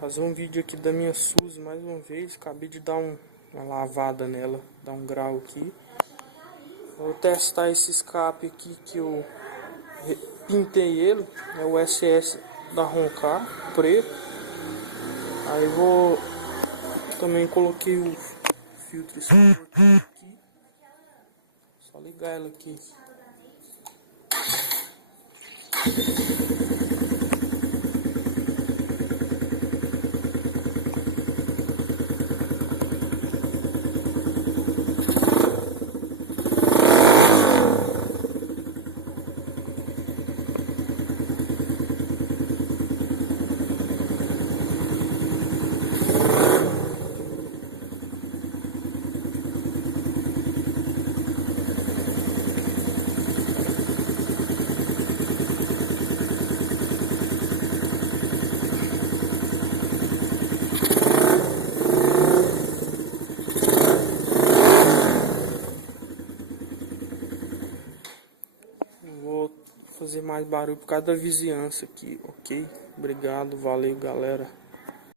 Fazer um vídeo aqui da minha Suzy mais uma vez. Acabei de dar uma lavada nela, dar um grau aqui. Vou testar esse escape aqui que eu pintei ele, é o SS da Roncar, preto. Aí vou também coloquei o filtro aqui. Só ligar ela aqui. Vou fazer mais barulho por causa da vizinhança aqui, ok? Obrigado, valeu galera.